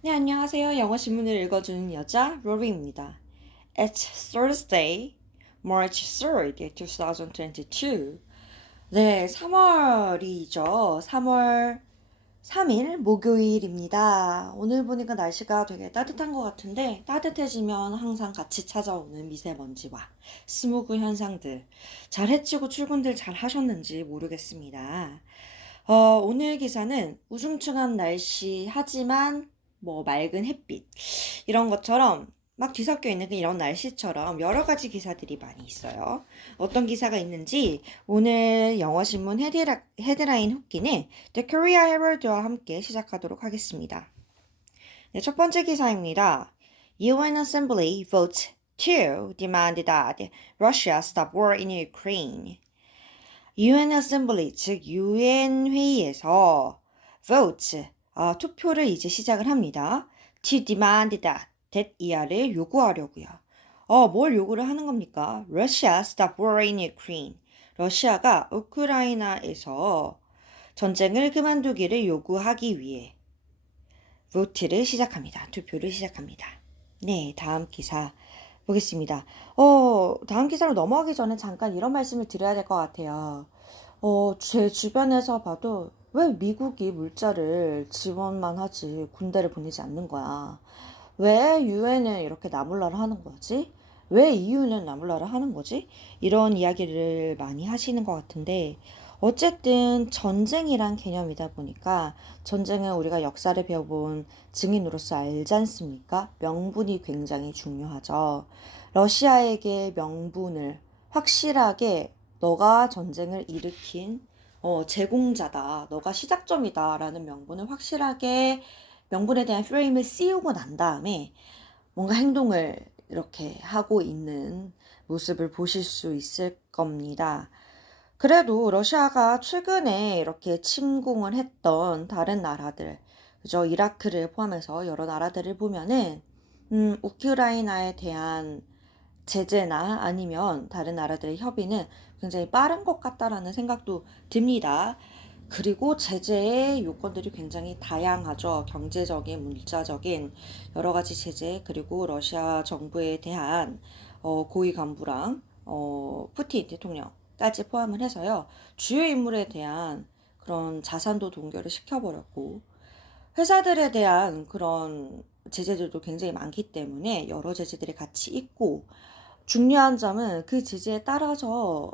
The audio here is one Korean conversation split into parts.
네, 안녕하세요. 영어 신문을 읽어주는 여자 로리입니다. It's Thursday, March 3rd, 2022. 네, 3월이죠. 3월 3일 목요일입니다. 오늘 보니까 날씨가 되게 따뜻한 것 같은데 따뜻해지면 항상 같이 찾아오는 미세먼지와 스모그 현상들 잘 해치고 출근들 잘 하셨는지 모르겠습니다. 오늘 기사는 우중충한 날씨 하지만 뭐 맑은 햇빛 이런 것처럼 막 뒤섞여 있는 이런 날씨처럼 여러 가지 기사들이 많이 있어요. 어떤 기사가 있는지 오늘 영어신문 헤드라인 후기는 The Korea Herald와 함께 시작하도록 하겠습니다. 네, 첫 번째 기사입니다. UN Assembly votes to demand that Russia stop war in Ukraine. UN Assembly, 즉 UN 회의에서 vote, 투표를 이제 시작을 합니다. To demand that 이하를 요구하려고요. 뭘 요구를 하는 겁니까? Russia stop war in Ukraine. 러시아가 우크라이나에서 전쟁을 그만두기를 요구하기 위해 vote를 시작합니다. 투표를 시작합니다. 네, 다음 기사 보겠습니다. 다음 기사로 넘어가기 전에 잠깐 이런 말씀을 드려야 될 것 같아요. 제 주변에서 봐도 왜 미국이 물자를 지원만 하지 군대를 보내지 않는 거야? 왜 유엔은 이렇게 나몰라라 하는 거지? 왜 EU는 나몰라라 하는 거지? 이런 이야기를 많이 하시는 것 같은데, 어쨌든 전쟁이란 개념이다 보니까 전쟁은 우리가 역사를 배워본 증인으로서 알지 않습니까? 명분이 굉장히 중요하죠. 러시아에게 명분을 확실하게 너가 전쟁을 일으킨 제공자다, 너가 시작점이다라는 명분을 확실하게 명분에 대한 프레임을 씌우고 난 다음에 뭔가 행동을 이렇게 하고 있는 모습을 보실 수 있을 겁니다. 그래도 러시아가 최근에 이렇게 침공을 했던 다른 나라들, 그죠? 이라크를 포함해서 여러 나라들을 보면은, 우크라이나에 대한 제재나 아니면 다른 나라들의 협의는 굉장히 빠른 것 같다라는 생각도 듭니다. 그리고 제재의 요건들이 굉장히 다양하죠. 경제적인, 문자적인 여러 가지 제재, 그리고 러시아 정부에 대한 고위 간부랑 푸틴 대통령까지 포함을 해서요. 주요 인물에 대한 그런 자산도 동결을 시켜버렸고, 회사들에 대한 그런 제재들도 굉장히 많기 때문에 여러 제재들이 같이 있고, 중요한 점은 그 제재에 따라서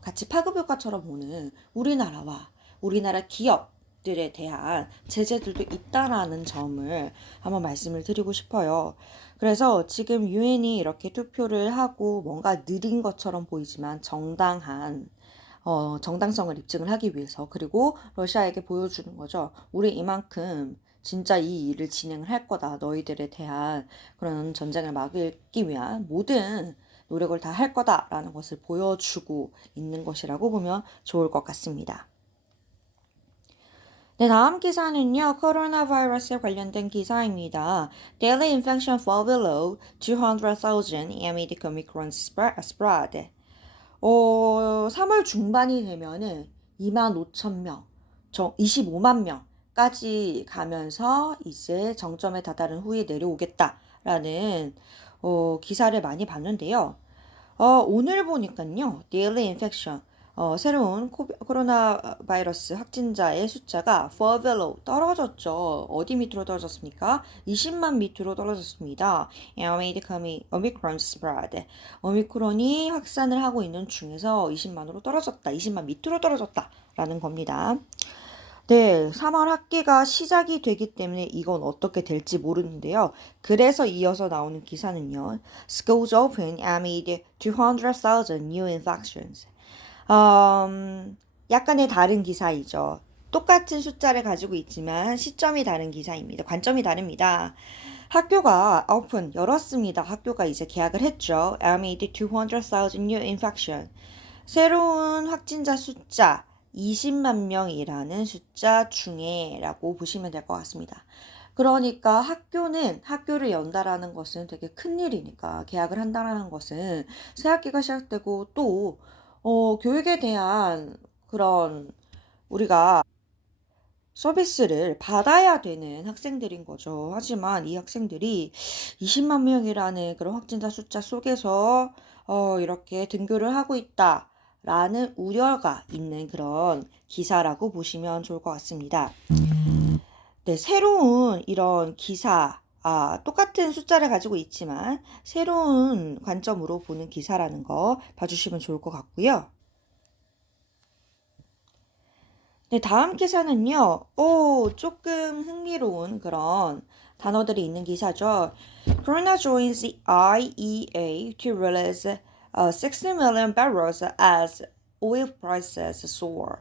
같이 파급효과처럼 오는 우리나라와 우리나라 기업들에 대한 제재들도 있다라는 점을 한번 말씀을 드리고 싶어요. 그래서 지금 유엔이 이렇게 투표를 하고 뭔가 느린 것처럼 보이지만 정당성을 입증을 하기 위해서, 그리고 러시아에게 보여주는 거죠. 우리 이만큼 진짜 이 일을 진행을 할 거다. 너희들에 대한 그런 전쟁을 막기 위한 모든 노력을 다 할 거다라는 것을 보여주고 있는 것이라고 보면 좋을 것 같습니다. 네, 다음 기사는요, 코로나 바이러스에 관련된 기사입니다. Daily infection fall below 200,000 amid Omicron spread. 3월 중반이 되면은 2만 5천 명, 25만 명까지 가면서 이제 정점에 다다른 후에 내려오겠다라는 기사를 많이 봤는데요. 오늘 보니까요, daily infection, 새로운 코로나 바이러스 확진자의 숫자가 far below 떨어졌죠. 어디 밑으로 떨어졌습니까? 20만 밑으로 떨어졌습니다. amid Omicron spread. 오미크론이 확산을 하고 있는 중에서 20만으로 떨어졌다. 20만 밑으로 떨어졌다라는 겁니다. 네, 3월 학기가 시작이 되기 때문에 이건 어떻게 될지 모르는데요. 그래서 이어서 나오는 기사는요. Schools open amid 200,000 new infections. 약간의 다른 기사이죠. 똑같은 숫자를 가지고 있지만 시점이 다른 기사입니다. 관점이 다릅니다. 학교가 open, 열었습니다. 학교가 이제 개학을 했죠. amid 200,000 new infection. 새로운 확진자 숫자 20만 명이라는 숫자 중에라고 보시면 될 것 같습니다. 그러니까 학교를 연다라는 것은 되게 큰 일이니까, 개학을 한다라는 것은 새 학기가 시작되고 또 교육에 대한 그런 우리가 서비스를 받아야 되는 학생들인 거죠. 하지만 이 학생들이 20만 명이라는 그런 확진자 숫자 속에서 이렇게 등교를 하고 있다라는 우려가 있는 그런 기사라고 보시면 좋을 것 같습니다. 네, 새로운 이런 기사, 똑같은 숫자를 가지고 있지만 새로운 관점으로 보는 기사라는 거 봐주시면 좋을 것 같고요. 네, 다음 기사는요. 조금 흥미로운 그런 단어들이 있는 기사죠. Corona joins the IEA to release 60 million barrels as oil prices soar.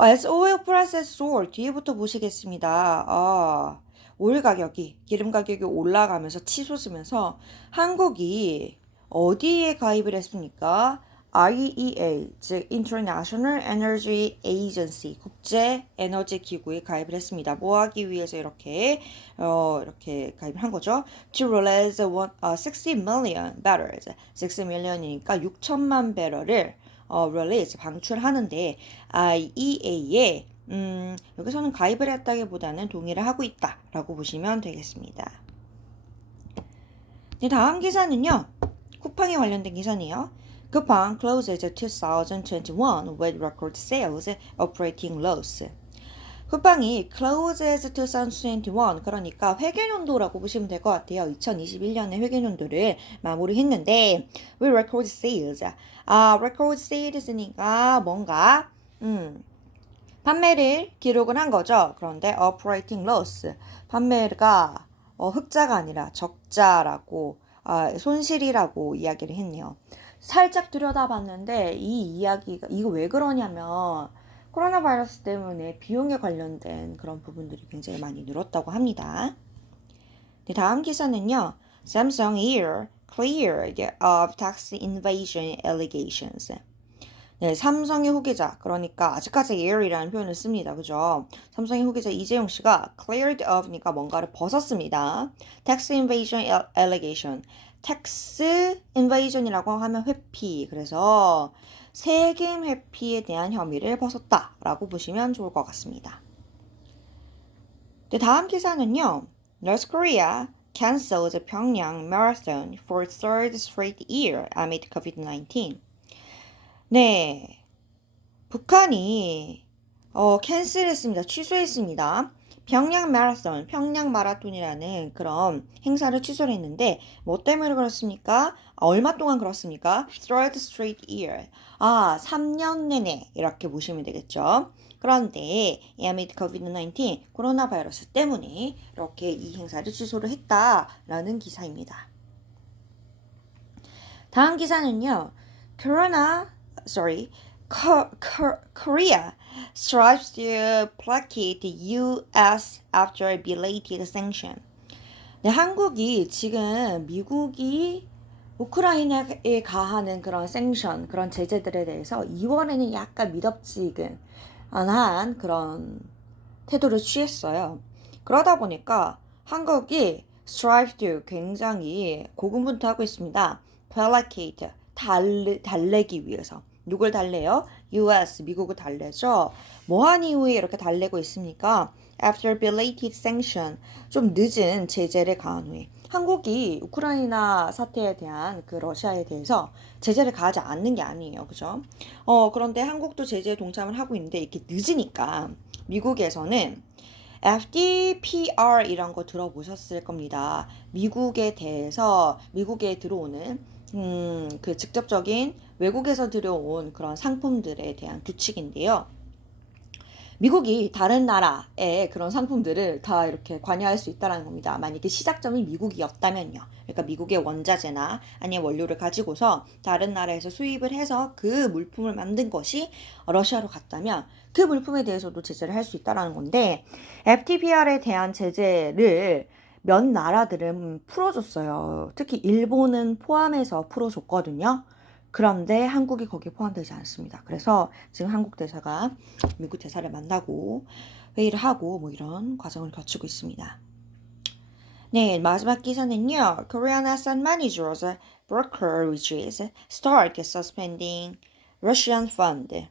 As oil prices soar. 뒤에부터 보시겠습니다. 오일 가격이, 기름 가격이 올라가면서 치솟으면서 한국이 어디에 가입을 했습니까? IEA, 즉 International Energy Agency, 국제 에너지 기구에 가입을 했습니다. 뭐 하기 위해서 이렇게 가입을 한 거죠? To release 60 million barrels, 6 million이니까 6천만 배럴을 release, 방출하는데 IEA에 여기서는 가입을 했다기보다는 동의를 하고 있다라고 보시면 되겠습니다. 네, 다음 기사는요. 쿠팡에 관련된 기사네요. 쿠팡 closes 2021 with record sales, operating loss. 쿠팡이 closes 2021, 그러니까 회계연도라고 보시면 될 것 같아요. 2021년의 회계연도를 마무리했는데 with record sales. record sales니까 뭔가 판매를 기록을 한 거죠. 그런데 operating loss, 판매가 흑자가 아니라 적자라고, 손실이라고 이야기를 했네요. 살짝 들여다봤는데 이 이야기가 이거 왜 그러냐면 코로나 바이러스 때문에 비용에 관련된 그런 부분들이 굉장히 많이 늘었다고 합니다. 네, 다음 기사는요. Samsung Ear cleared of tax invasion allegations. 네, 삼성의 후계자, 그러니까 아직까지 Air이라는 표현을 씁니다. 그죠? 삼성의 후계자 이재용 씨가 cleared of니까 뭔가를 벗었습니다. Tax invasion allegation. tax invasion이라고 하면 회피. 그래서 세금 회피에 대한 혐의를 벗었다라고 보시면 좋을 것 같습니다. 네, 다음 기사는요. North Korea cancels Pyongyang marathon for third straight year amid COVID-19. 네, 북한이 캔슬했습니다. 취소했습니다. 평양 마라톤이라는 그런 행사를 취소를 했는데 뭐 때문에 그렇습니까? 얼마 동안 그렇습니까? Third straight year. 3년 내내 이렇게 보시면 되겠죠. 그런데 amid COVID-19, 코로나 바이러스 때문에 이렇게 이 행사를 취소를 했다라는 기사입니다. 다음 기사는요. Korea strives to placate the U.S. after belated sanction. 네, 한국이 지금 미국이 우크라이나에 가하는 그런 생션, 그런 제재들에 대해서 이번에는 약간 미덥지근한 그런 태도를 취했어요. 그러다 보니까 한국이 strive to 굉장히 고군분투하고 있습니다. placate, 달래기 위해서. 누굴 달래요? US, 미국을 달래죠. 뭐한 이후에 이렇게 달래고 있습니까? After belated sanction, 좀 늦은 제재를 가한 후에. 한국이 우크라이나 사태에 대한 그 러시아에 대해서 제재를 가하지 않는 게 아니에요. 그죠? 그런데 한국도 제재에 동참을 하고 있는데 이렇게 늦으니까 미국에서는 FDPR 이런 거 들어보셨을 겁니다. 미국에 대해서 미국에 들어오는 그 직접적인 외국에서 들여온 그런 상품들에 대한 규칙인데요. 미국이 다른 나라의 그런 상품들을 다 이렇게 관여할 수 있다는 겁니다. 만약에 시작점이 미국이었다면요. 그러니까 미국의 원자재나 아니면 원료를 가지고서 다른 나라에서 수입을 해서 그 물품을 만든 것이 러시아로 갔다면 그 물품에 대해서도 제재를 할 수 있다는 건데 FTPR에 대한 제재를 몇 나라들은 풀어줬어요. 특히 일본은 포함해서 풀어줬거든요. 그런데 한국이 거기에 포함되지 않습니다. 그래서 지금 한국 대사가 미국 대사를 만나고 회의를 하고 뭐 이런 과정을 거치고 있습니다. 네, 마지막 기사는요. Korean asset managers, brokerages start suspending Russian fund.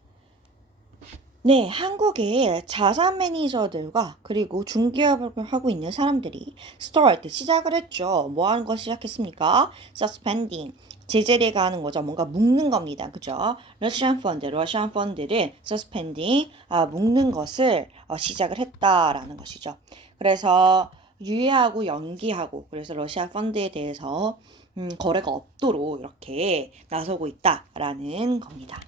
네, 한국의 자산 매니저들과 그리고 중개업을 하고 있는 사람들이 start 시작을 했죠. 뭐 하는 거 시작했습니까? suspending 제재를 가하는 거죠. 뭔가 묶는 겁니다. 그죠? 러시안 펀드를 suspending 묶는 것을 시작을 했다라는 것이죠. 그래서 유예하고 연기하고 그래서 러시아 펀드에 대해서 거래가 없도록 이렇게 나서고 있다라는 겁니다.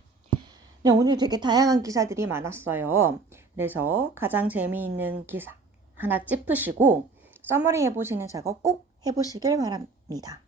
네, 오늘 되게 다양한 기사들이 많았어요. 그래서 가장 재미있는 기사 하나 찝으시고 서머리 해보시는 작업 꼭 해보시길 바랍니다.